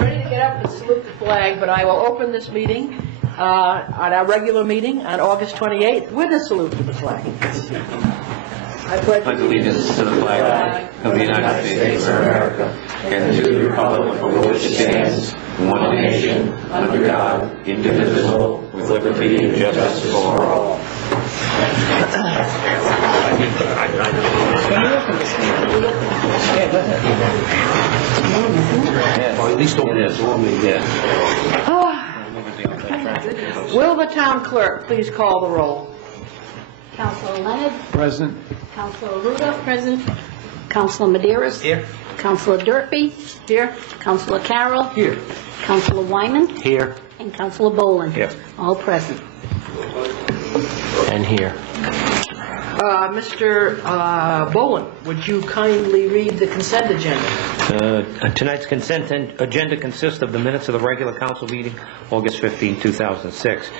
ready to get up and salute the flag, but I will open this meeting on our regular meeting on August 28th with a salute to the flag. I pledge allegiance to the flag of the United States of America and to the republic for which it stands, one nation, under God, indivisible, with liberty and justice for all. At least over there. Will the town clerk please call the roll? Councilor Leonard. Present. Councilor Ruda. Present. Councilor Medeiros. Here. Councilor Durfee. Here. Councilor Carroll. Here. Councilor Wyman. Here. And Councilor Boland. Here. All present. And here. Mr. Boland, would you kindly read the consent agenda? Tonight's consent agenda consists of the minutes of the regular council meeting, August 15, 2006.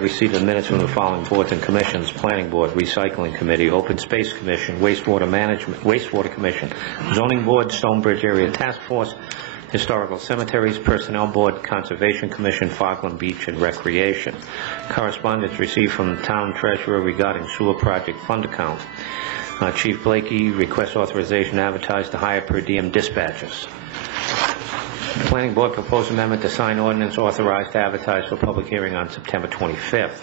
Receipt of minutes from the following boards and commissions: Planning Board, Recycling Committee, Open Space Commission, Wastewater Commission, Zoning Board, Stonebridge Area Task Force, Historical Cemeteries, Personnel Board, Conservation Commission, Falkland Beach and Recreation. Correspondence received from the Town Treasurer regarding sewer project fund account. Chief Blakey requests authorization to advertise to hire per diem dispatchers. Planning Board proposed amendment to sign ordinance authorized to advertise for public hearing on September 25th.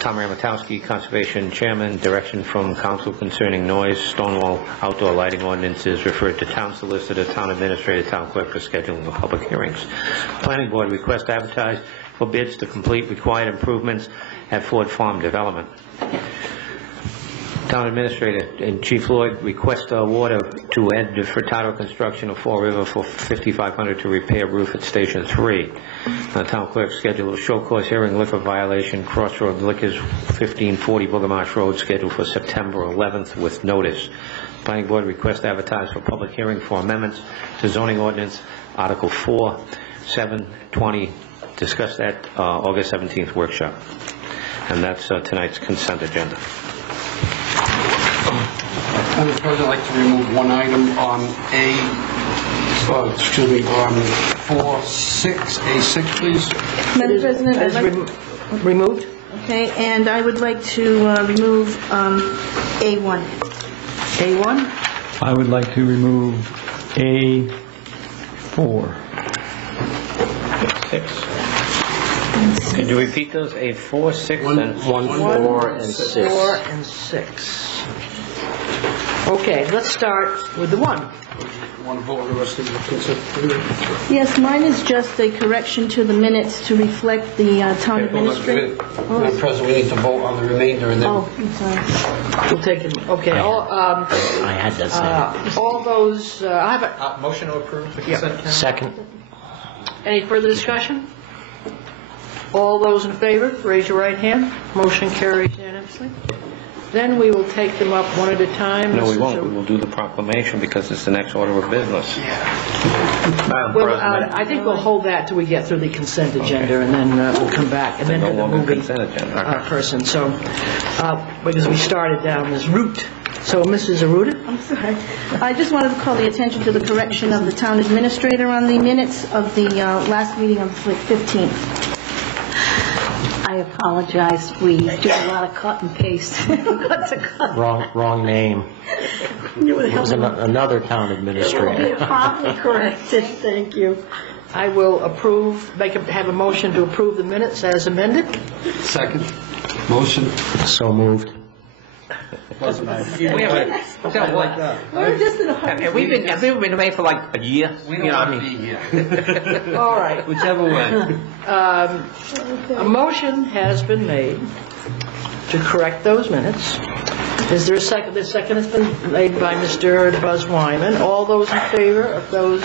Tom Ramatowski, Conservation Chairman, direction from Council concerning noise, Stonewall outdoor lighting ordinances referred to Town Solicitor, Town Administrator, Town Clerk for scheduling of public hearings. Planning Board request to advertise for bids to complete required improvements at Ford Farm Development. Town Administrator and Chief Lloyd request award to Ed Furtado Construction of Fall River for $5,500 to repair roof at Station 3. Town Clerk schedule a show cause hearing liquor violation, Crossroad Liquors, 1540 Booger Marsh Road, scheduled for September 11th with notice. Planning Board request to advertise for public hearing for amendments to zoning ordinance Article 4, 7, 20, discussed at August 17th workshop. And that's tonight's consent agenda. Madam President, I'd like to remove one item on A6, please. Madam President, I'd like removed? okay, and I would like to remove A1. A1? I would like to remove A4. 6. Could you repeat those? A4, 6, and 1, 4, and 6. 4 and 6. Okay, let's start with the 1. Want to vote on the rest of the consent? Yes, mine is just a correction to the minutes to reflect the town administrator. Madam President, we need to vote on the remainder and then... Oh, I'm sorry. We'll take it. Okay. I had that same. All those. I have a motion to approve the consent agenda? Second. Any further discussion? All those in favor, raise your right hand. Motion carries unanimously. Then we will take them up one at a time. No, we won't. We will do the proclamation because it's the next order of business. Well, I think we'll hold that till we get through the consent agenda, and then we'll come back and then to the movie person. So, because we started down this route. So, Mrs. Aruda? I'm sorry. I just wanted to call the attention to the correction of the town administrator on the minutes of the last meeting on the 15th. I apologize. We do a lot of cut and paste. Wrong name. It was another town administrator. You're probably corrected. Thank you. I will have a motion to approve the minutes as amended. Second. Motion. So moved. We're just in a hurry. We've been away for like a year. We don't want to be here. All right. Whichever way. A motion has been made to correct those minutes. Is there a second? The second has been made by Mr. Buzz Wyman. All those in favor of those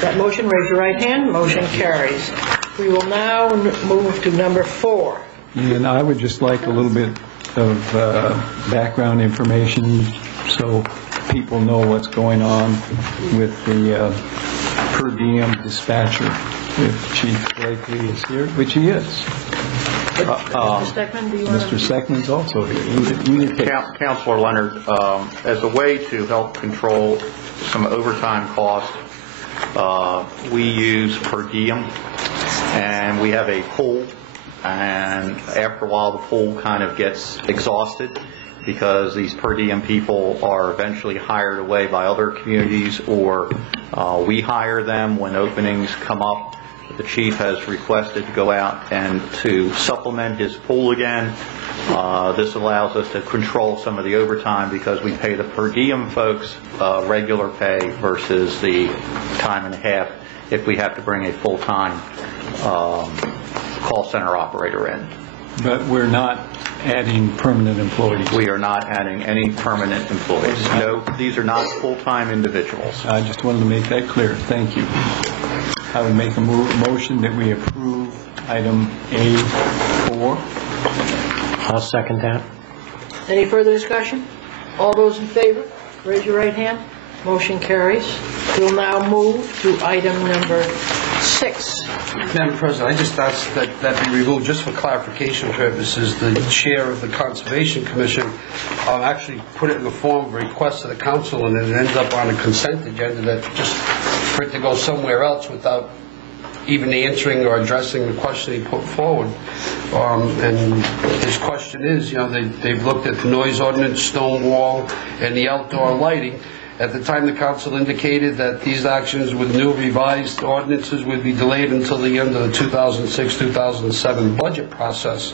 that motion, raise your right hand. Motion carries. We will now move to number 4. And I would just like a little bit of background information so people know what's going on with the per diem dispatcher. If Chief Blakely is here, which he is. Mr. Seckman's also here. Councilor Leonard, as a way to help control some overtime costs, We use per diem, and we have a pool, and after a while the pool kind of gets exhausted because these per diem people are eventually hired away by other communities, or we hire them when openings come up. The chief has requested to go out and to supplement his pool again. This allows us to control some of the overtime because we pay the per diem folks regular pay versus the time and a half if we have to bring a full-time call center operator in. But we're not adding permanent employees. We are not adding any permanent employees. No, these are not full-time individuals. I just wanted to make that clear. Thank you. I would make a motion that we approve item A4. I'll second that. Any further discussion? All those in favor, raise your right hand. Motion carries. We'll now move to item number 6. Madam President, I just asked that be removed just for clarification purposes. The chair of the Conservation Commission actually put it in the form of a request to the council, and it ends up on a consent agenda that just for it to go somewhere else without even answering or addressing the question he put forward. And his question is, they've looked at the noise ordinance, stone wall, and the outdoor lighting. At the time, the council indicated that these actions with new revised ordinances would be delayed until the end of the 2006-2007 budget process,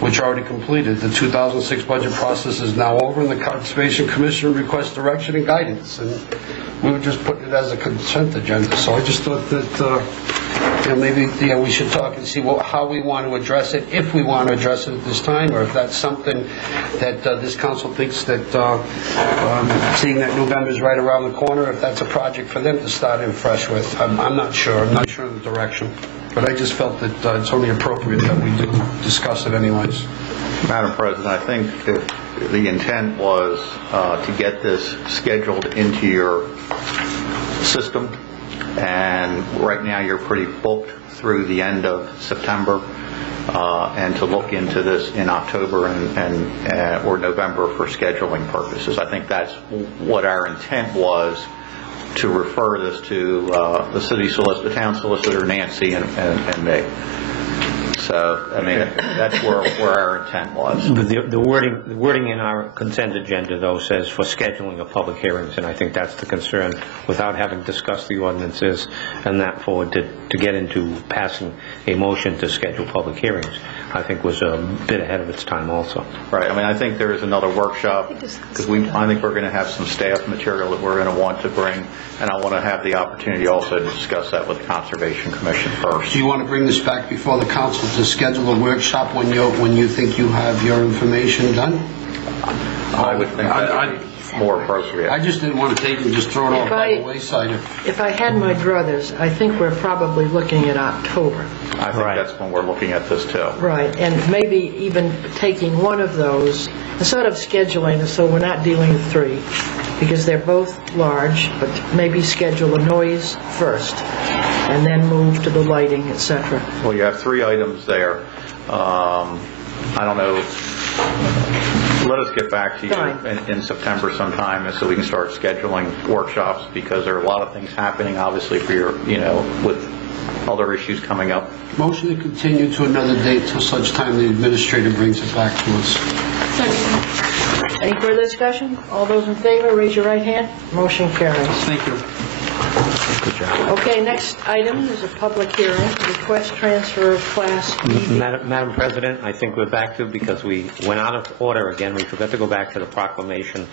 which already completed. The 2006 budget process is now over, and the Conservation Commission requests direction and guidance. And we were just putting it as a consent agenda. So I just thought that maybe we should talk and see how we want to address it, if we want to address it at this time, or if that's something that this council thinks that, seeing that November's right around the corner, if that's a project for them to start in fresh with. I'm not sure. I'm not sure of the direction. But I just felt that it's only appropriate that we do discuss it anyways. Madam President, I think if the intent was to get this scheduled into your system, and right now you're pretty booked through the end of September, and to look into this in October and or November for scheduling purposes. I think that's what our intent was, to refer this to the city solicitor, the town solicitor, Nancy, and me. So, I mean, that's where our intent was. But the wording in our consent agenda, though, says for scheduling of public hearings, and I think that's the concern, without having discussed the ordinances and that forward, to get into passing a motion to schedule public hearings, I think was a bit ahead of its time also. Right. I mean, I think there is another workshop, because I think we're going to have some staff material that we're going to want to bring, and I want to have the opportunity also to discuss that with the Conservation Commission first. Do you want to bring this back before the council to schedule a workshop when you think you have your information done? I would think that would be more appropriate. I just didn't want to take it and just throw it off by the wayside. If I had my druthers, I think we're probably looking at October. I think that's when we're looking at this too. Right, and maybe even taking one of those, and sort of scheduling it so we're not dealing with 3, because they're both large, but maybe schedule a noise first, and then move to the lighting, etc. Well, you have 3 items there. I don't know. Let us get back to you in September sometime, so we can start scheduling workshops, because there are a lot of things happening, obviously, for your, with other issues coming up. Motion to continue to another date till such time the administrator brings it back to us. Second. Any further discussion? All those in favor, raise your right hand. Motion carries. Thank you. Good job. Okay, next item is a public hearing, request transfer of Class B. Madam President, I think we're back to, because we went out of order again, we forgot to go back to the proclamation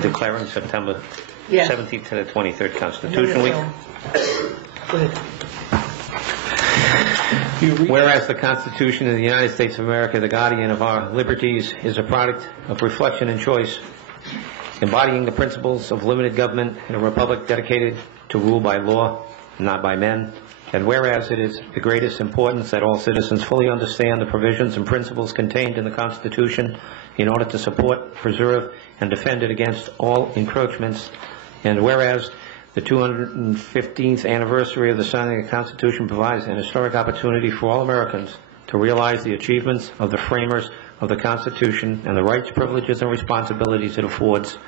declaring September 17th to the 23rd Constitution Week. Whereas the Constitution of the United States of America, the guardian of our liberties, is a product of reflection and choice, embodying the principles of limited government in a republic dedicated to rule by law, not by men. And whereas it is the greatest importance that all citizens fully understand the provisions and principles contained in the Constitution in order to support, preserve, and defend it against all encroachments. And whereas the 215th anniversary of the signing of the Constitution provides an historic opportunity for all Americans to realize the achievements of the framers of the Constitution and the rights, privileges, and responsibilities it affords.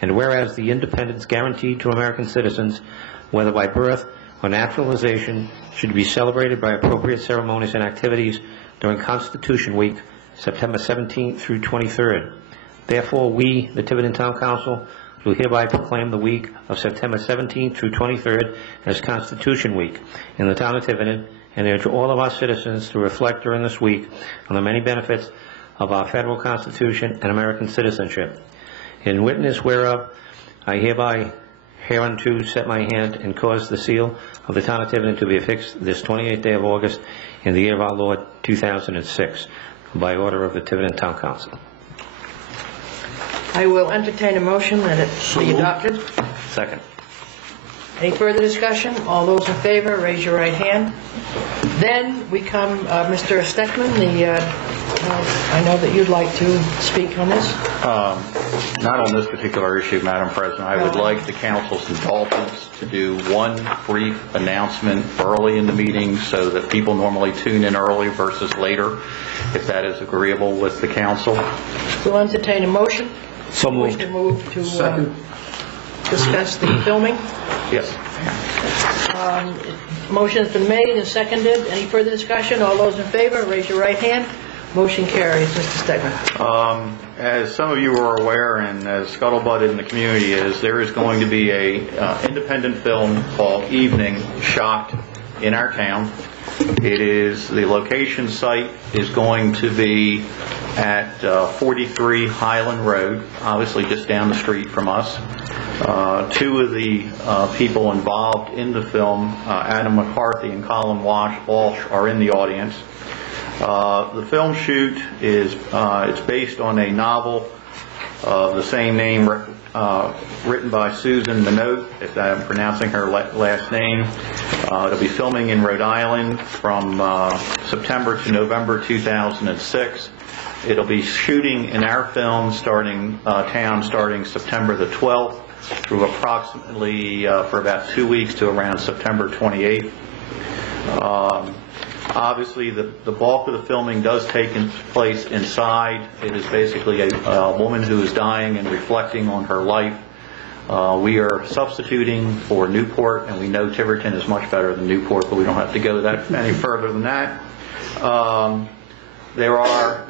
And whereas the independence guaranteed to American citizens, whether by birth or naturalization should be celebrated by appropriate ceremonies and activities during Constitution Week, September 17th through 23rd. Therefore, we, the Tiverton Town Council, do hereby proclaim the week of September 17th through 23rd as Constitution Week in the town of Tiverton, and urge all of our citizens to reflect during this week on the many benefits of our federal Constitution and American citizenship. In witness whereof, I hereby hereunto set my hand and cause the seal of the town of Tiverton to be affixed this 28th day of August in the year of our Lord 2006, by order of the Tiverton Town Council. I will entertain a motion that it be adopted. Second. Any further discussion? All those in favor, raise your right hand. Then we come, Mr. Steckman, I know that you'd like to speak on this. Not on this particular issue, Madam President. I would like the council's indulgence to do one brief announcement early in the meeting so that people normally tune in early versus later, if that is agreeable with the council. We'll entertain a motion. So moved. We move to discuss the filming. Yes. Motion's been made and seconded. Any further discussion? All those in favor, raise your right hand. Motion carries. Mr. Stegman. As some of you are aware, and as scuttlebutt in the community is, there is going to be a independent film called Evening shot in our town. It is, the location site is going to be at 43 Highland Road, obviously just down the street from us. Two of the people involved in the film, Adam McCarthy and Colin Walsh, are in the audience. The film shoot is it's based on a novel of the same name written by Susan Minot, if I'm pronouncing her last name. It'll be filming in Rhode Island from September to November 2006. It'll be shooting in our film starting September the 12th through approximately for about 2 weeks to around September 28th. Obviously, the bulk of the filming does take place inside. It is basically a woman who is dying and reflecting on her life. We are substituting for Newport, and we know Tiverton is much better than Newport, but we don't have to go that any further than that.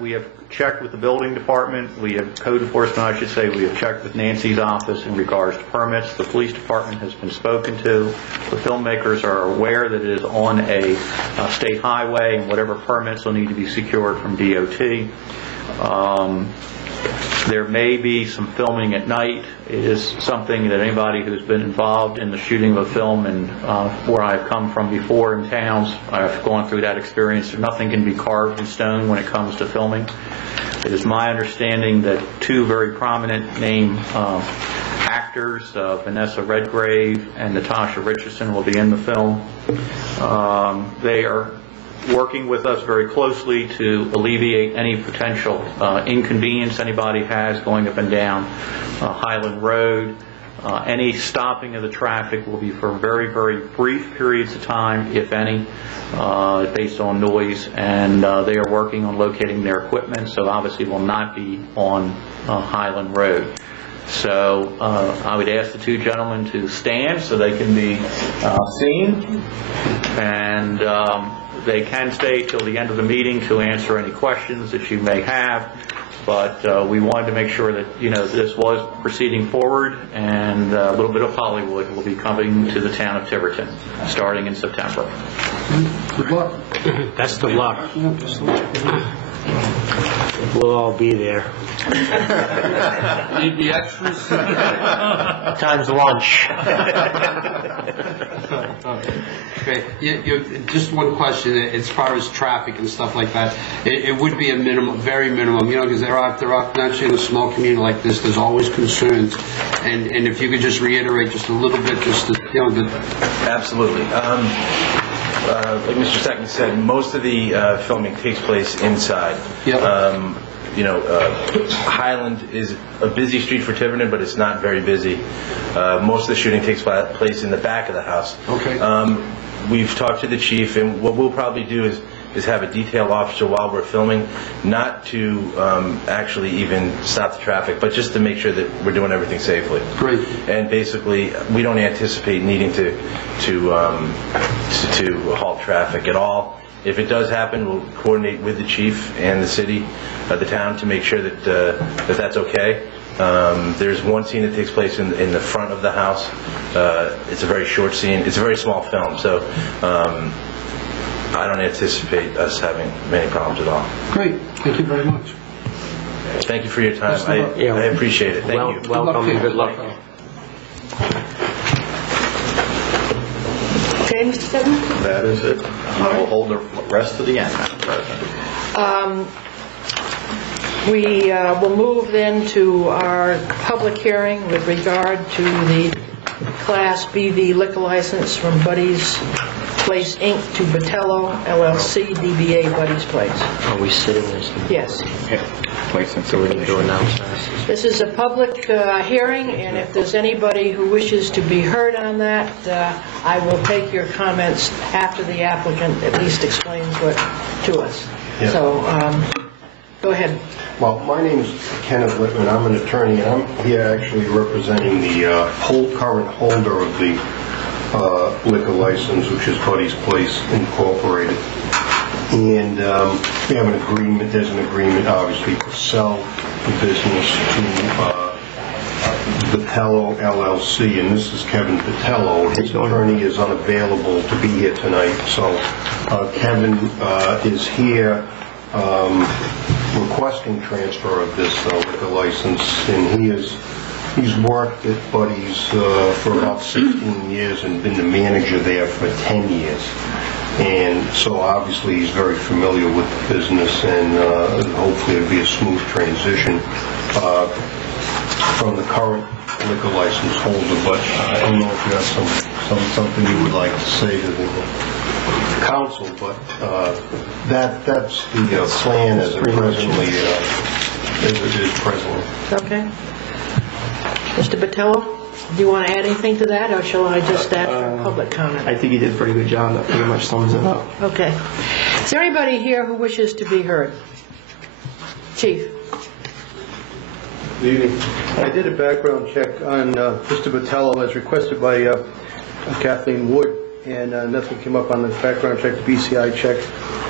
We have checked with the building department. We have code enforcement, I should say. We have checked with Nancy's office in regards to permits. The police department has been spoken to. The filmmakers are aware that it is on a state highway, and whatever permits will need to be secured from DOT. There may be some filming at night. It is something that anybody who's been involved in the shooting of a film, and where I've come from before in towns, I've gone through that experience. Nothing can be carved in stone when it comes to filming. It is my understanding that two very prominent name actors, Vanessa Redgrave and Natasha Richardson, will be in the film. They are working with us very closely to alleviate any potential inconvenience anybody has going up and down Highland Road. Any stopping of the traffic will be for very, very brief periods of time, if any, based on noise, and they are working on locating their equipment, so obviously will not be on Highland Road. So I would ask the two gentlemen to stand so they can be seen, and they can stay till the end of the meeting to answer any questions that you may have. But we wanted to make sure that, this was proceeding forward, and a little bit of Hollywood will be coming to the town of Tiverton starting in September. Good luck. Best of luck. We'll all be there. Need the extras? Time's lunch. Okay. Just one question, as far as traffic and stuff like that, it would be a minimum, very minimum, because there are naturally in a small community like this, there's always concerns, and if you could just reiterate just a little bit, just to, Absolutely. Like Mr. Steckman said, most of the filming takes place inside. Yep. Highland is a busy street for Tiverton, but it's not very busy. Most of the shooting takes place in the back of the house. Okay. We've talked to the chief, and what we'll probably do is is have a detail officer while we're filming, not to actually even stop the traffic, but just to make sure that we're doing everything safely. Great. And basically, we don't anticipate needing to halt traffic at all. If it does happen, we'll coordinate with the chief and the city, the town, to make sure that that's okay. There's one scene that takes place in the front of the house. It's a very short scene. It's a very small film, so I don't anticipate us having many problems at all. Great. Thank you very much. Thank you for your time. I appreciate it. Thank you. Welcome and good luck. Okay, Mr. Steadman? That is it. I will hold the rest to the end, Madam President. We will move then to our public hearing with regard to the Class BV liquor license from Buddy's Place, Inc. to Botello, LLC, DBA Buddy's Place. Are we sitting as... Yes. Wait, so we're going to do announcements. This is a public hearing, and if there's anybody who wishes to be heard on that, I will take your comments after the applicant at least explains what to us. Yeah. So, go ahead. Well, my name is Kenneth Littman. I'm an attorney, and I'm here actually representing the current holder of the liquor license, which is Buddy's Place Incorporated. And we have an agreement. There's an agreement, obviously, to sell the business to Botello, LLC, and this is Kevin Botello. His attorney is unavailable to be here tonight, so Kevin is here requesting transfer of this liquor license, and he's worked at Buddy's for about 16 years and been the manager there for 10 years. And so obviously he's very familiar with the business, and hopefully it'll be a smooth transition from the current liquor license holder. But I don't know if you have something you would like to say to the council, but that's the plan as it presently is presently. Okay. Mr. Botello, do you want to add anything to that, or shall I just add for public comment? I think you did a pretty good job. That pretty much sums it up. Okay. Is there anybody here who wishes to be heard? Chief. Good evening. I did a background check on Mr. Botello as requested by Kathleen Wood, and nothing came up on the background check. The BCI check.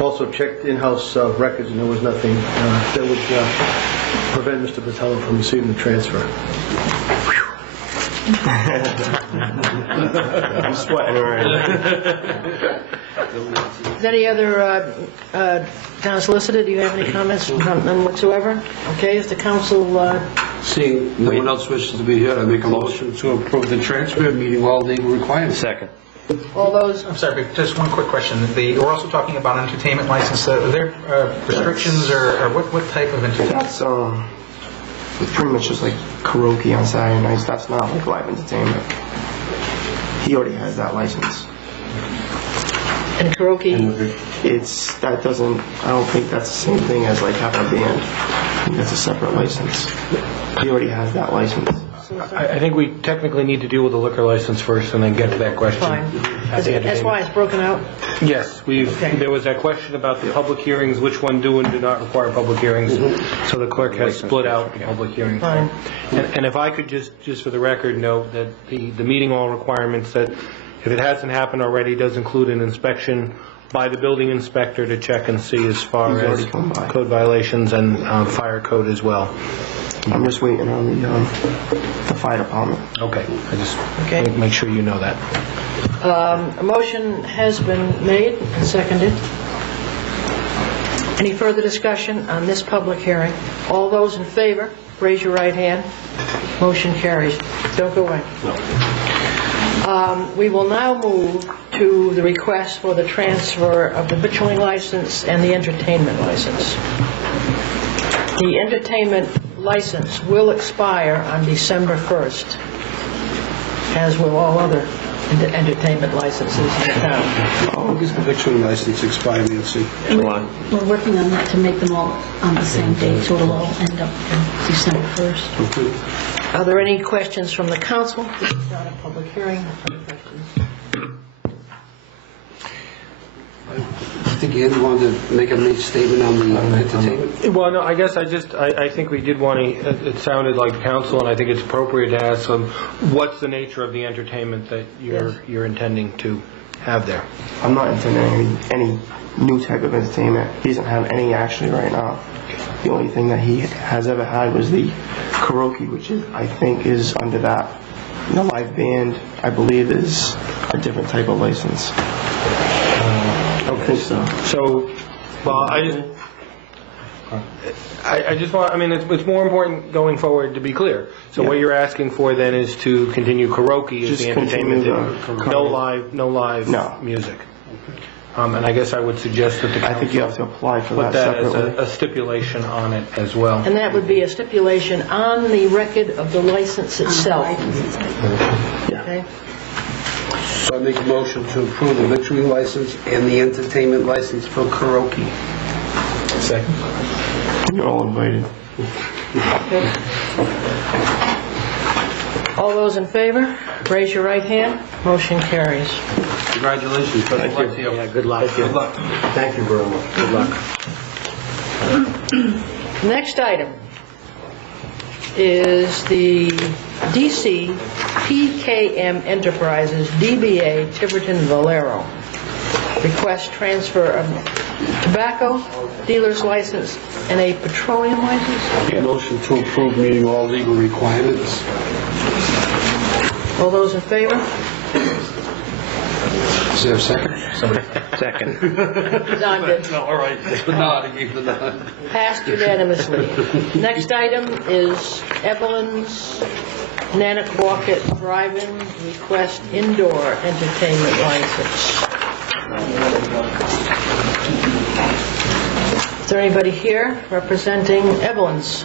Also checked in-house records, and there was nothing that would prevent Mr. Botello from receiving the transfer. I'm sweating already. Is any other town solicitor, do you have any comments? None whatsoever? Okay, if the council... Seeing no one else wishes to be here, I make a motion to approve the transfer, meeting all legal requirements. Second. All those... I'm sorry, but just one quick question. We're also talking about entertainment license. Are there restrictions, or what type of entertainment? That's it's pretty much just like karaoke on Saturday nights. That's not like live entertainment. He already has that license. And karaoke? I don't think that's the same thing as like having a band. I think that's a separate license. He already has that license. I think we technically need to deal with the liquor license first and then get to that question. Fine. That's why it's broken out? Yes. There was that question about the public hearings, which one do and do not require public hearings. So the clerk has split out the public hearings. Fine. And if I could just for the record note that the meeting all requirements, that if it hasn't happened already, does include an inspection by the building inspector to check and see as far as code violations and fire code as well. I'm just waiting on the fire department. Okay. I just make sure you know that. A motion has been made and seconded. Any further discussion on this public hearing? All those in favor, raise your right hand. Motion carries. Don't go away. No. We will now move to the request for the transfer of the victualling license and the entertainment license. The entertainment license will expire on December 1st, as will all other entertainment licenses in the town. Oh, is the victualling license expired, Nancy? We're working on that to make them all on the same date, so it'll all end up on December 1st. Okay. Are there any questions from the council? This is not a public hearing. Any questions? think Andy wanted to make a statement on the entertainment. Well, no, I guess I think we did want to, it sounded like council, and I think it's appropriate to ask them, what's the nature of the entertainment that you're intending to have there? I'm not intending any new type of entertainment. He doesn't have any actually right now. The only thing that he has ever had was the karaoke, which is, I think, is under that. The live band, I believe, is a different type of license. Okay. So, well, I just want, I mean, it's more important going forward to be clear. So what you're asking for then is to continue karaoke as the entertainment, no live music. And I guess I would suggest that the council, I think you have to apply for put that as separately. a stipulation on it as well. And that would be a stipulation on the record of the license itself. Okay? So I make a motion to approve the victualling license and the entertainment license for karaoke. Second. You're all invited. Okay. All those in favor, raise your right hand. Motion carries. Congratulations. Thank you. Yeah, good luck. Good luck. Thank you very much. Good luck. Next item is the DC PKM Enterprises DBA Tiverton Valero. Request transfer of tobacco dealer's license and a petroleum license. Motion to approve meeting all legal requirements. All those in favor? Is there a second? Second. Don did. No, all right. The nod, I gave the nod. Passed unanimously. Next item is Evelyn's Nanaquacket Drive-In request indoor entertainment license. Is there anybody here representing Evelyn's?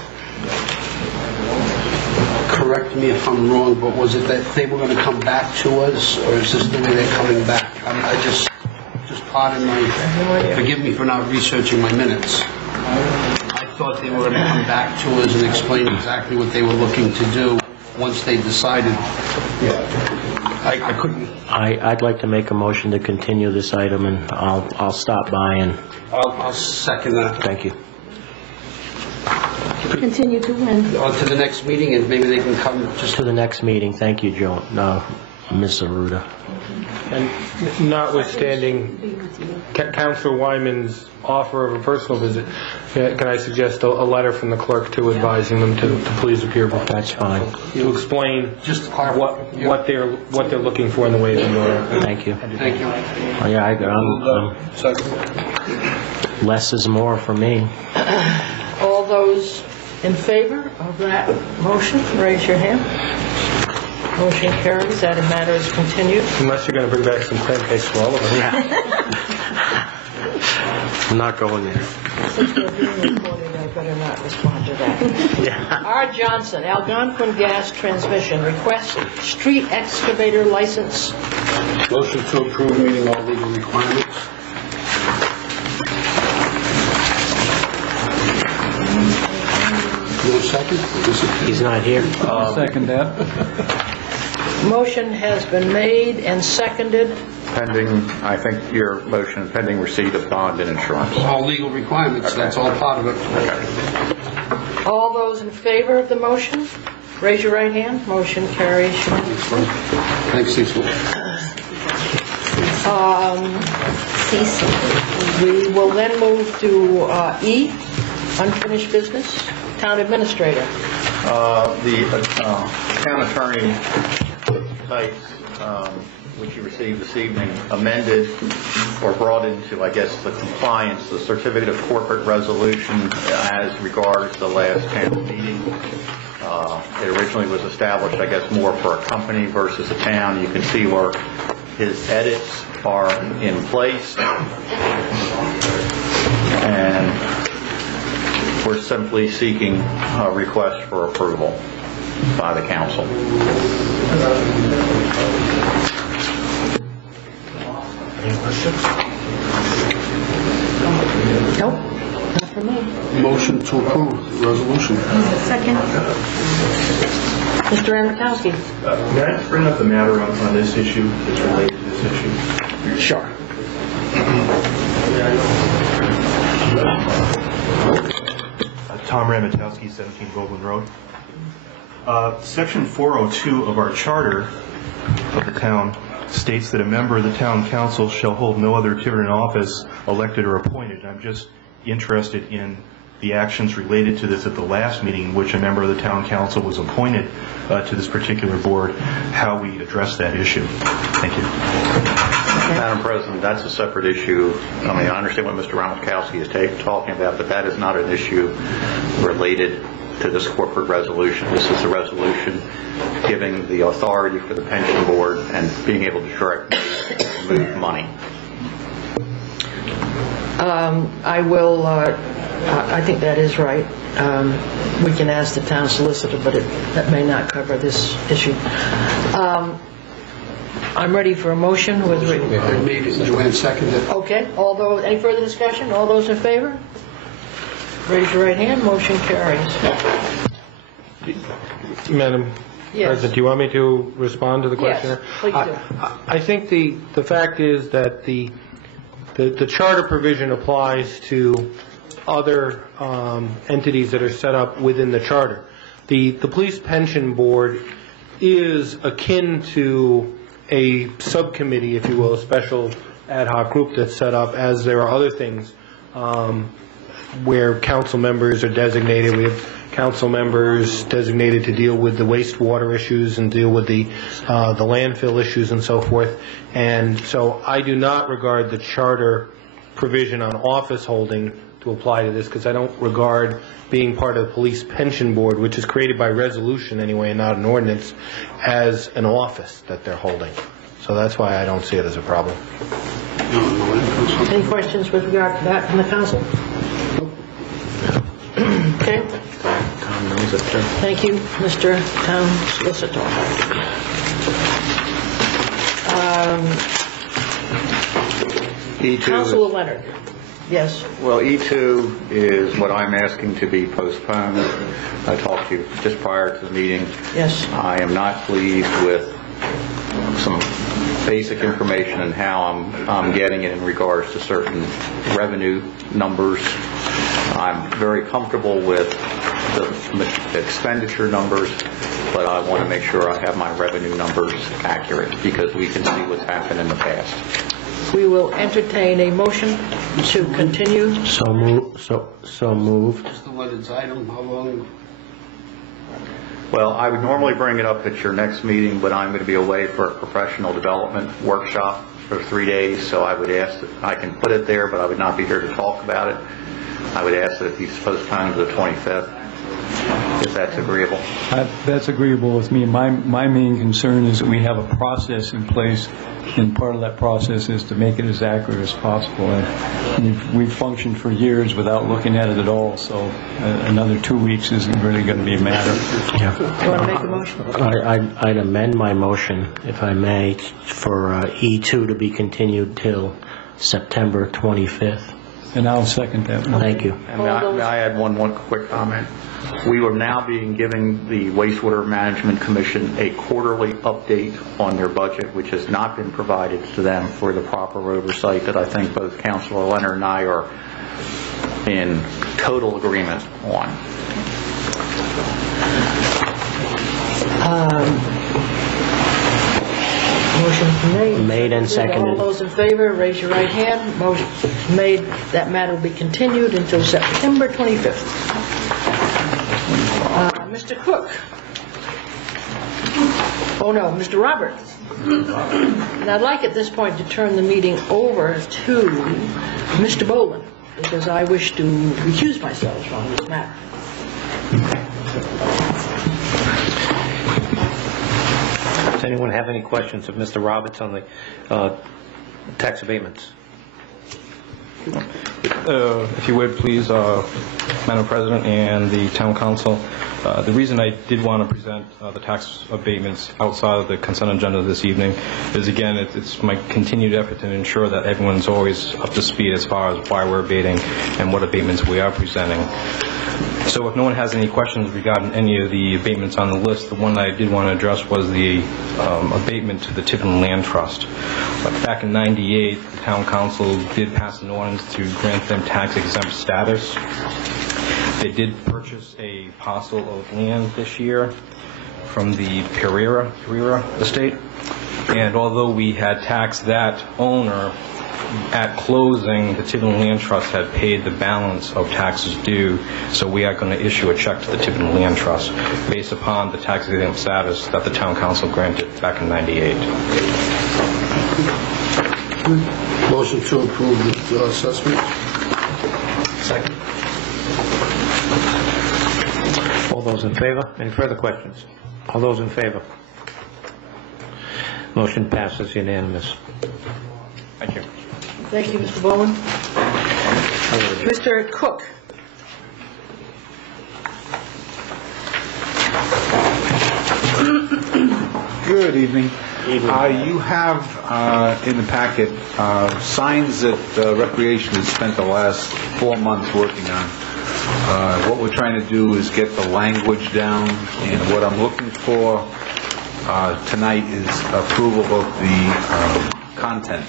Correct me if I'm wrong, but was it that they were going to come back to us, or is this the way they're coming back? I just pardon my, forgive me for not researching my minutes. I thought they were going to come back to us and explain exactly what they were looking to do once they decided. I couldn't. I'd like to make a motion to continue this item, and I'll stop by and. I'll second that. Thank you. Continue to when? To the next meeting, and maybe they can come just To the next meeting. Thank you, Joe. No, Ms. Aruda. And notwithstanding Councilor Wyman's offer of a personal visit, can I suggest a letter from the clerk to advising them to please appear before? That's fine. To explain just what they're looking for in the way of indoor. Thank you. Thank you. Oh, yeah, less is more for me. All those in favor of that motion, raise your hand. Motion carries. That matter is continued. Unless you're going to bring back some pancakes for all of us. I'm not going there. Since we're being recorded, I better not respond to that. R. Johnson, Algonquin Gas Transmission, requests street excavator license. Motion to approve meeting all legal requirements. No second? He's not here. Second that. Motion has been made and seconded. Pending, I think your motion is pending receipt of bond and insurance. All legal requirements, that's all part of it. All those in favor of the motion, raise your right hand. Motion carries unanimously. Thanks, Cecil. We will then move to E, unfinished business. Town administrator. The town attorney types, which you received this evening, amended or brought into, I guess, the compliance, the certificate of corporate resolution as regards the last town meeting. It originally was established, I guess, more for a company versus a town. You can see where his edits are in place. And we're simply seeking a request for approval by the council. Any questions? Nope, not for me. Motion to approve the resolution. Second. Mr. Amakowski. May I bring up the matter on this issue that's related to this issue? Sure. Tom Ramatowski, 17 Groveland Road. Section 402 of our charter of the town states that a member of the town council shall hold no other Tiverton office, elected or appointed. I'm just interested in the actions related to this at the last meeting in which a member of the town council was appointed to this particular board, how we address that issue. Thank you. Madam President, that's a separate issue. I mean, I understand what Mr. Ramakowski is talking about, but that is not an issue related to this corporate resolution. This is a resolution giving the authority for the pension board and being able to direct move money. I think that is right. We can ask the town solicitor, but that may not cover this issue. I'm ready for a motion. I made it. Joanne seconded. Okay. Any further discussion? All those in favor? Raise your right hand. Motion carries. Madam President, do you want me to respond to the question? Yes, please do. I think the fact is that the charter provision applies to other entities that are set up within the charter. The police pension board is akin to a subcommittee, if you will, a special ad hoc group that's set up, as there are other things where council members are designated. We have council members designated to deal with the wastewater issues and deal with the landfill issues and so forth. And so I do not regard the charter provision on office holding to apply to this, because I don't regard being part of the police pension board, which is created by resolution anyway and not an ordinance, as an office that they're holding. So that's why I don't see it as a problem. Any questions with regard to that from the council? Okay. Thank you, Mr. Town Solicitor. Councilor Leonard. Yes. Well, E2 is what I'm asking to be postponed. I talked to you just prior to the meeting. Yes. I am not pleased with some basic information and how I'm getting it in regards to certain revenue numbers. I'm very comfortable with the expenditure numbers, but I want to make sure I have my revenue numbers accurate, because we can see what's happened in the past. We will entertain a motion to continue. So moved. Mr. Leonard's item, how long? Well, I would normally bring it up at your next meeting, but I'm going to be away for a professional development workshop for 3 days, so I would ask that I can put it there, but I would not be here to talk about it. I would ask that it be postponed to the 25th, if that's agreeable. That's agreeable with me. My main concern is that we have a process in place, and part of that process is to make it as accurate as possible. And we've functioned for years without looking at it at all, so another 2 weeks isn't really going to be a matter. Yeah. Do you want to make a motion? I'd amend my motion, if I may, for E2 to be continued till September 25th. And I'll second that. Thank you. And may I add one quick comment? We are now giving the Wastewater Management Commission a quarterly update on their budget, which has not been provided to them for the proper oversight that I think both Councilor Leonard and I are in total agreement on. Motion made and seconded. All those in favor, raise your right hand. Motion made. That matter will be continued until September 25th. Mr. Cook. Oh no, Mr. Roberts. And I'd like at this point to turn the meeting over to Mr. Boland, because I wish to recuse myself from this matter. Does anyone have any questions of Mr. Roberts on the tax abatements? If you would, please, Madam President and the Town Council, the reason I did want to present the tax abatements outside of the consent agenda this evening is, again, it's my continued effort to ensure that everyone's always up to speed as far as why we're abating and what abatements we are presenting. So if no one has any questions regarding any of the abatements on the list, the one that I did want to address was the abatement to the Tiverton Land Trust. Back in '98, the Town Council did pass an ordinance to grant them them tax exempt status. They did purchase a parcel of land this year from the Pereira estate, and although we had taxed that owner, at closing, the Tiverton Land Trust had paid the balance of taxes due, so we are going to issue a check to the Tiverton Land Trust based upon the tax exempt status that the town council granted back in '98. Motion to approve the assessment. Second. All those in favor? Any further questions? All those in favor? Motion passes unanimous. Thank you. Thank you, Mr. Bowman. Mr. Cook. Good evening. You have in the packet signs that Recreation has spent the last 4 months working on. What we're trying to do is get the language down, and what I'm looking for tonight is approval of the content.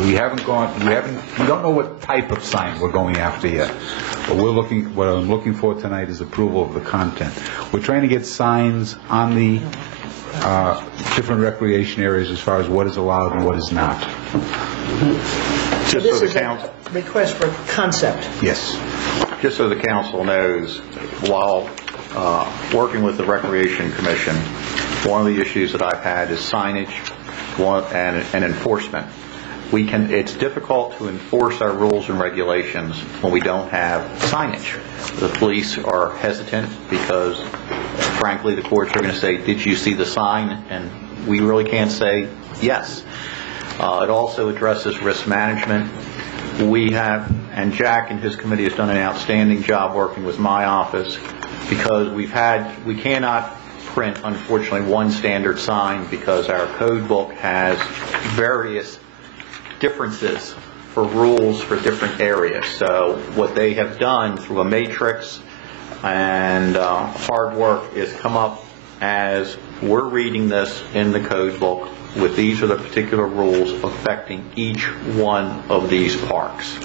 We don't know what type of sign we're going after yet, but what I'm looking for tonight is approval of the content. We're trying to get signs on the different recreation areas as far as what is allowed and what is not. So this is a request for concept. Yes. Just so the council knows, while working with the Recreation Commission, one of the issues that I've had is signage and enforcement. It's difficult to enforce our rules and regulations when we don't have signage. The police are hesitant because, frankly, the courts are going to say, did you see the sign? And we really can't say yes. It also addresses risk management. And Jack and his committee has done an outstanding job working with my office, because we cannot print, unfortunately, one standard sign because our code book has various differences for rules for different areas. So what they have done through a matrix and hard work is come up as we're reading this in the code book with these are the particular rules affecting each one of these parks.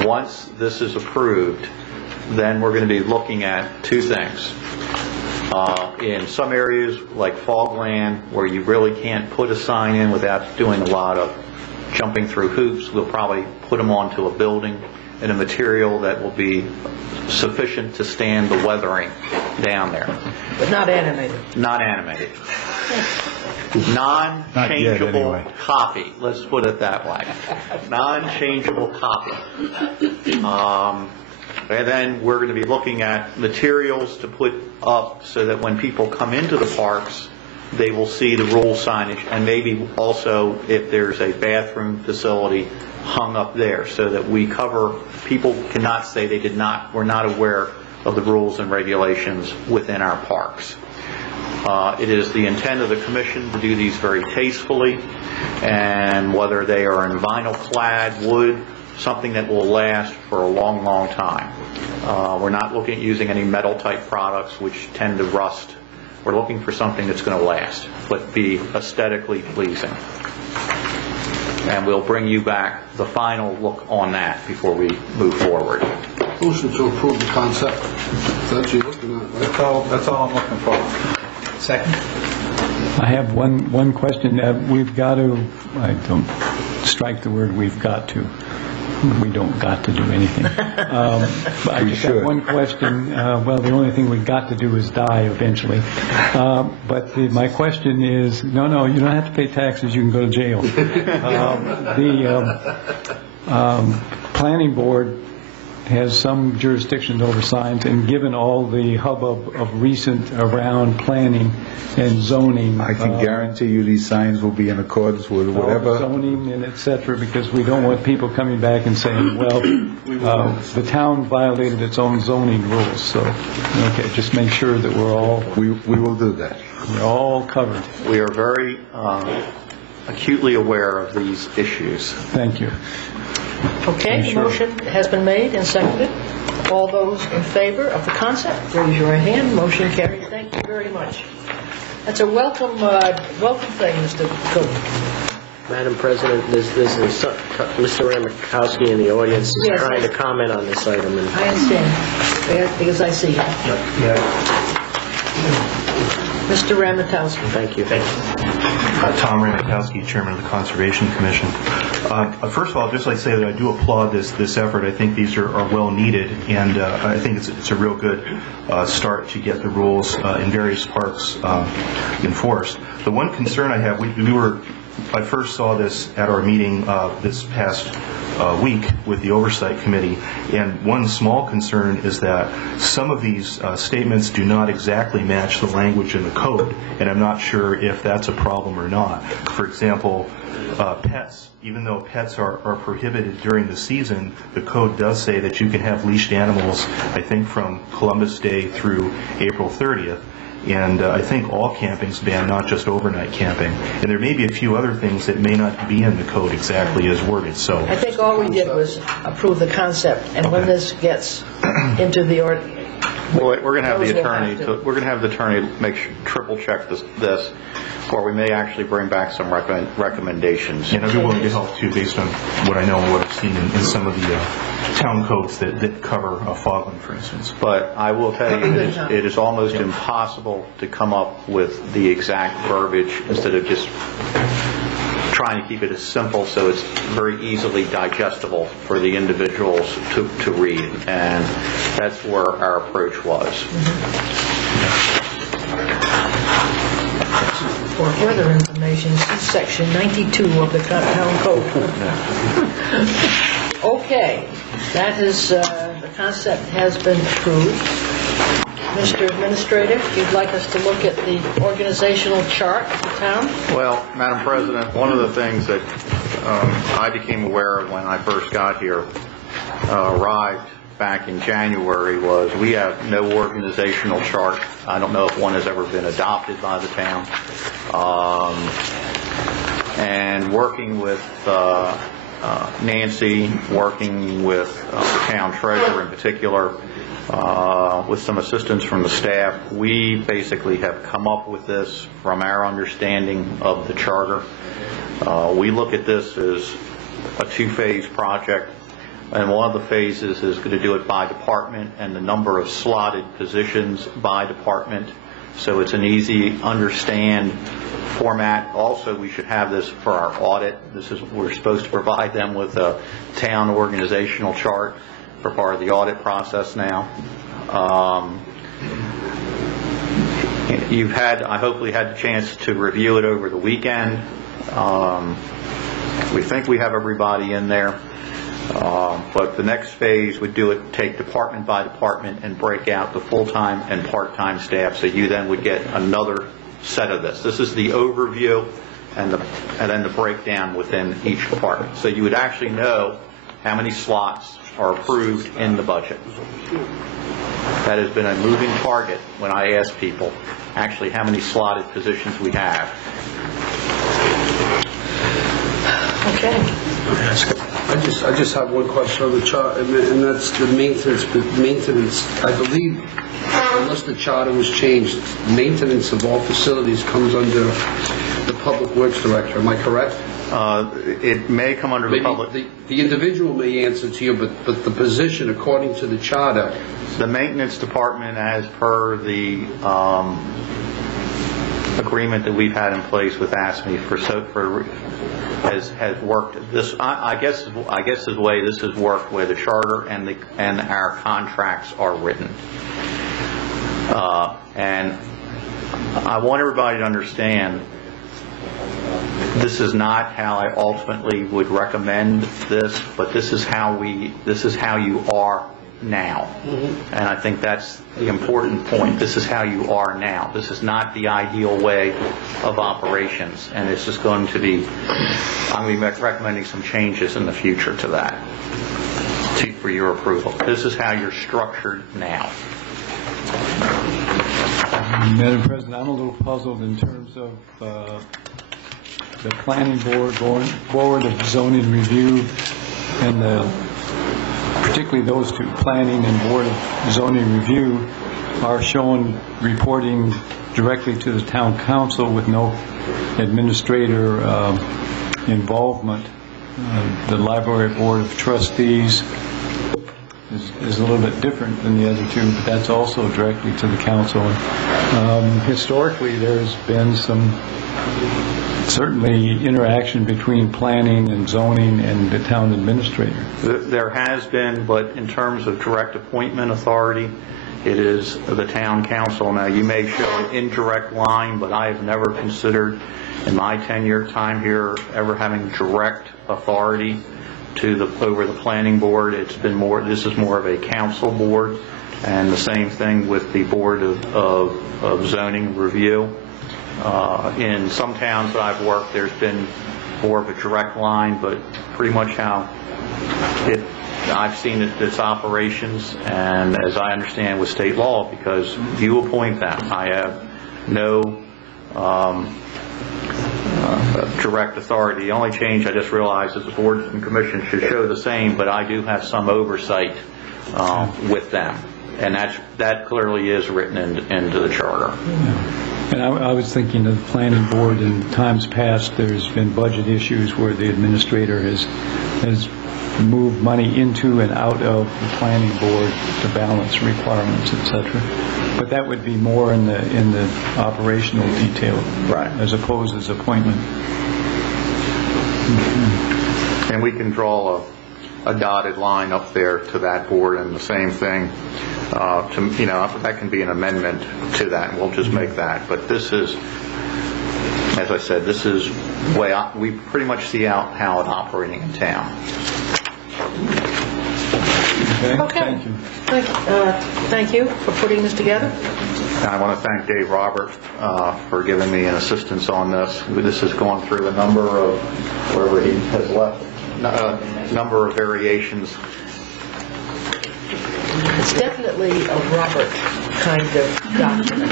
Once this is approved, then we're going to be looking at two things. In some areas like Fogland, where you really can't put a sign in without doing a lot of jumping through hoops, we'll probably put them onto a building in a material that will be sufficient to stand the weathering down there. But not animated. Not animated. Non-changeable copy. Let's put it that way. Non-changeable copy. And then we're going to be looking at materials to put up so that when people come into the parks, they will see the rule signage, and maybe also if there's a bathroom facility hung up there, so that we cover, people cannot say were not aware of the rules and regulations within our parks. It is the intent of the commission to do these very tastefully, and whether they are in vinyl clad, wood, something that will last for a long, long time. We're not looking at using any metal type products which tend to rust. We're looking for something that's going to last, but be aesthetically pleasing. And we'll bring you back the final look on that before we move forward. Motion to approve the concept. That's what you're looking at, right? That's all I'm looking for. Second. I have one question. We've got to, I don't strike the word we've got to. We don't got to do anything. But I just have one question. Well, the only thing we've got to do is die eventually. But my question is, no, you don't have to pay taxes. You can go to jail. The planning board has some jurisdiction over signs, and given all the hubbub of recent around planning and zoning, I can guarantee you these signs will be in accordance with whatever zoning and et cetera, because we don't want people coming back and saying, well, the town violated its own zoning rules. So, okay, just make sure that we're all... We will do that. We're all covered. We are very acutely aware of these issues. Thank you. Okay, the motion has been made and seconded. All those in favor of the concept, raise your right hand. Motion carries. Thank you very much. That's a welcome thing, Mr. Cook. Madam President, Mr. Ramakowski in the audience is Yes. trying to comment on this item. And I understand, because I see him. Mr. Ramatowski. Thank you. Tom Ramakowski, Chairman of the Conservation Commission. First of all, I'd just like to say that I do applaud this effort. I think these are well needed, and I think it's a real good start to get the rules in various parks enforced. The one concern I have, I first saw this at our meeting this past week with the Oversight Committee, and one small concern is that some of these statements do not exactly match the language in the code, and I'm not sure if that's a problem or not. For example, pets, even though pets are prohibited during the season, the code does say that you can have leashed animals, I think, from Columbus Day through April 30th. And I think all camping's banned, not just overnight camping. And there may be a few other things that may not be in the code exactly as worded. So I think all we did was approve the concept, and when this gets into the order, we're going to have the attorney. We're going to have the attorney make sure, triple check this, or we may actually bring back some recommendations. And I'd be willing to help too, based on what I know and what I've seen in some of the town codes that cover Fogland, for instance. But I will tell you, it is almost impossible to come up with the exact verbiage instead of just trying to keep it as simple so it's very easily digestible for the individuals to read, and that's where our approach was. For further information, see section 92 of the town code. Okay, that is, the concept has been approved. Mr. Administrator, you'd like us to look at the organizational chart of the town? Well, Madam President, one of the things that I became aware of when I first got here, arrived back in January, was we have no organizational chart. I don't know if one has ever been adopted by the town. And working with Nancy, working with the town treasurer in particular, with some assistance from the staff, we basically have come up with this from our understanding of the charter. We look at this as a two-phase project, and one of the phases is going to do it by department and the number of slotted positions by department, so it's an easy understand format. Also, we should have this for our audit. We're supposed to provide them with a town organizational chart for part of the audit process now. I hopefully had the chance to review it over the weekend. We think we have everybody in there. But the next phase would take department by department and break out the full-time and part-time staff, so you then would get another set of this. This is the overview and then the breakdown within each department. So you would actually know how many slots are approved in the budget. That has been a moving target when I ask people actually how many slotted positions we have. Okay. I just have one question on the chart, and that's the maintenance. I believe, unless the charter was changed, maintenance of all facilities comes under the Public Works Director. Am I correct? It may come under the public. The individual may answer to you, but the position, according to the charter, the maintenance department, as per the agreement that we've had in place with ASME has worked. This, I guess the way this has worked, where the charter and our contracts are written, and I want everybody to understand. This is not how I ultimately would recommend this, but this is how you are now. Mm-hmm. And I think that's the important point. This is how you are now. This is not the ideal way of operations, and this is going to be, I'm going to be recommending some changes in the future to that, for your approval. This is how you're structured now. Madam President, I'm a little puzzled in terms of the planning board of zoning review, and particularly those two, planning and board of zoning review, are shown reporting directly to the town council with no administrator involvement. The Library Board of Trustees is a little bit different than the other two, but that's also directly to the council. Historically, there's been some certainly interaction between planning and zoning and the town administrator. There has been, but in terms of direct appointment authority, it is the town council. Now, you may show an indirect line, but I have never considered in my 10-year time here ever having direct authority over the planning board. It's been more, this is more of a council board, and the same thing with the board of zoning review. In some towns that I've worked, there's been more of a direct line, but pretty much how I've seen its operations, and as I understand with state law, because you appoint them. I have no direct authority. The only change I just realized is the boards and commissions should show the same, but I do have some oversight with them, and that clearly is written into the charter. And I was thinking of the planning board. In times past, there's been budget issues where the administrator has moved money into and out of the planning board to balance requirements, etc. But that would be more in the operational detail, right, as opposed as appointment. And we can draw a dotted line up there to that board, and the same thing. That can be an amendment to that, and we'll just make that. But this is, as I said, this is the way we pretty much see how it's operating in town. Okay. Thank you for putting this together. And I want to thank Dave Robert for giving me an assistance on this. This has gone through a number of, wherever he has left, number of variations. It's definitely a Robert kind of document.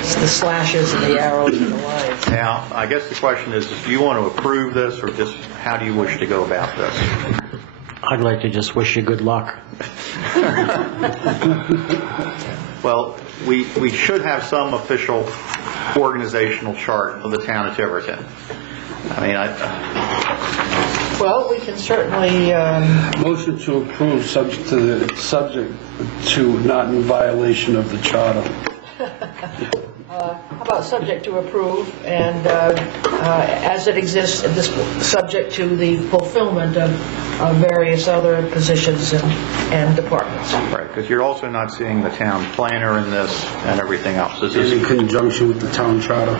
It's the slashes and the arrows and the lines. Now, I guess the question is, do you want to approve this, or just how do you wish to go about this? I'd like to just wish you good luck. Well, we should have some official organizational chart of the town of Tiverton. I mean, well, we can certainly motion to approve, subject to not in violation of the charter. How about subject to approve, and as it exists, this subject to the fulfillment of various other positions and departments. Right, because you're also not seeing the town planner in this and everything else. This is in conjunction with the town charter.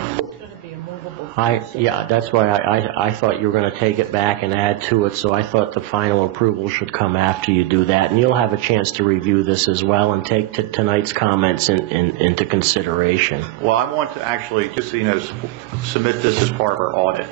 Yeah, that's why I thought you were going to take it back and add to it, so I thought the final approval should come after you do that. And you'll have a chance to review this as well and take tonight's comments into consideration. Well, I want to actually, just so you know, submit this as part of our audit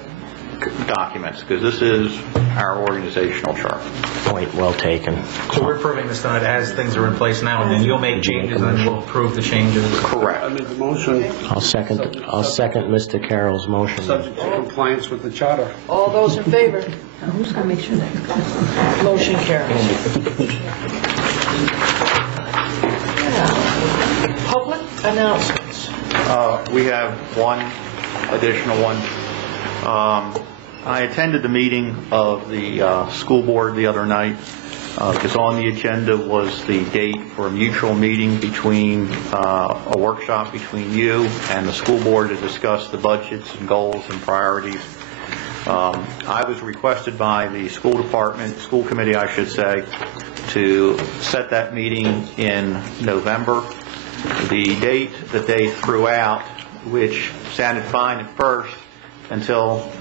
documents, because this is our organizational chart. Point well taken. So we're approving this tonight as things are in place now, and then you'll make changes, and then we'll approve the changes. Correct. I made the motion. I'll second Mr. Carroll's motion. Subject to compliance with the charter. All those in favor? Now, who's going to make sure that? Motion carries. Now, public announcements. We have one additional one. I attended the meeting of the school board the other night because on the agenda was the date for a mutual meeting between a workshop between you and the school board to discuss the budgets and goals and priorities. I was requested by the school committee, I should say, to set that meeting in November. The date that they threw out, which sounded fine at first, until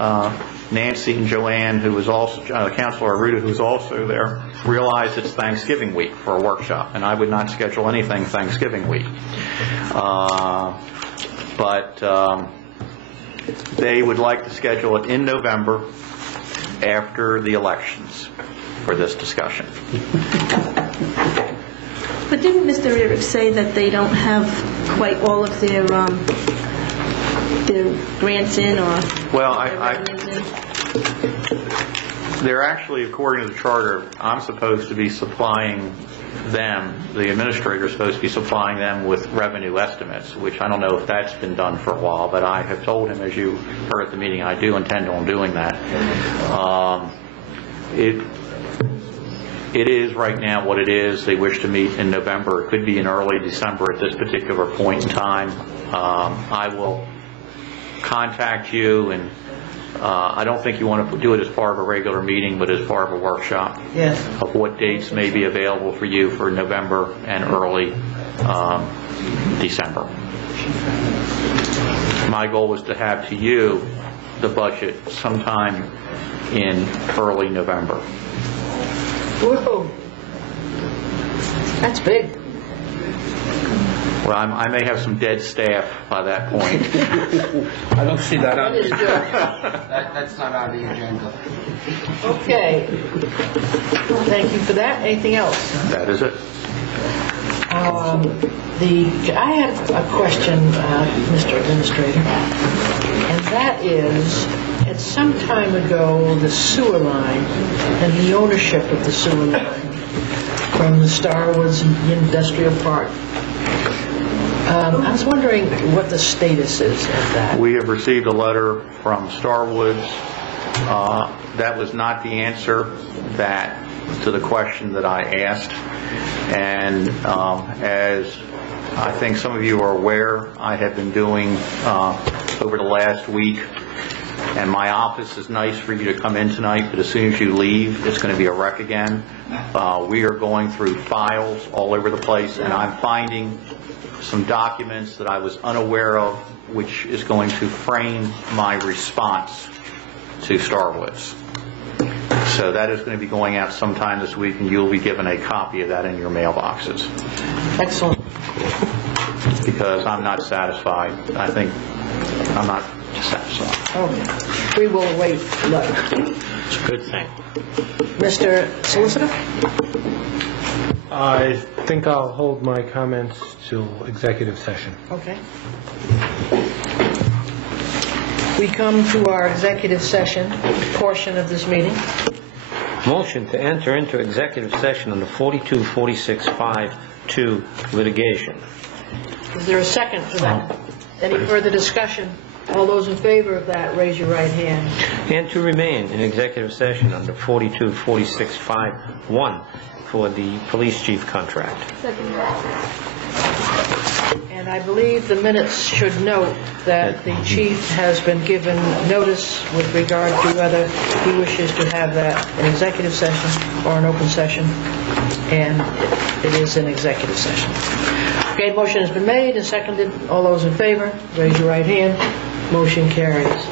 Nancy and Joanne, who was also Councilor Aruda, who was also there, realized it's Thanksgiving week for a workshop, and I would not schedule anything Thanksgiving week. But they would like to schedule it in November after the elections for this discussion. But didn't Mr. Rurick say that they don't have quite all of their grants in, or well, They're actually, according to the charter, I'm supposed to be supplying them, the administrator is supposed to be supplying them with revenue estimates, which I don't know if that's been done for a while, but I have told him, as you heard at the meeting, I do intend on doing that. It is right now what it is. They wish to meet in November. It could be in early December at this particular point in time. I will contact you, and I don't think you want to do it as part of a regular meeting, but as part of a workshop. Yes. Of what dates may be available for you for November and early December. My goal is to have to you the budget sometime in early November. Whoa. That's big. Well, I may have some dead staff by that point. I don't see that on. That is good. That's not on the agenda. Okay. Thank you for that. Anything else? That is it. I have a question, Mr. Administrator, and that is, at some time ago, the sewer line and the ownership of the sewer line from the Starwoods Industrial Park. I was wondering what the status is of that. We have received a letter from Starwoods. That was not the answer to the question that I asked. And as I think some of you are aware, I have been doing over the last week, and my office is nice for you to come in tonight, but as soon as you leave, it's going to be a wreck again. We are going through files all over the place, and I'm finding some documents that I was unaware of, which is going to frame my response to Starwoods. So that is going to be going out sometime this week, and you'll be given a copy of that in your mailboxes. Excellent. Because I'm not satisfied. I think I'm not satisfied. Okay. We will await the letter. It's a good thing. Mr. Solicitor? I think I'll hold my comments till executive session. Okay. We come to our executive session portion of this meeting. Motion to enter into executive session under 4246(5)(2) litigation. Is there a second for that? Any further discussion? All those in favor of that, raise your right hand. And to remain in executive session under 4246(5)(1) for the police chief contract. And I believe the minutes should note that the chief has been given notice with regard to whether he wishes to have that in executive session or an open session, and it is an executive session. Okay, motion has been made and seconded. All those in favor, raise your right hand. Motion carries.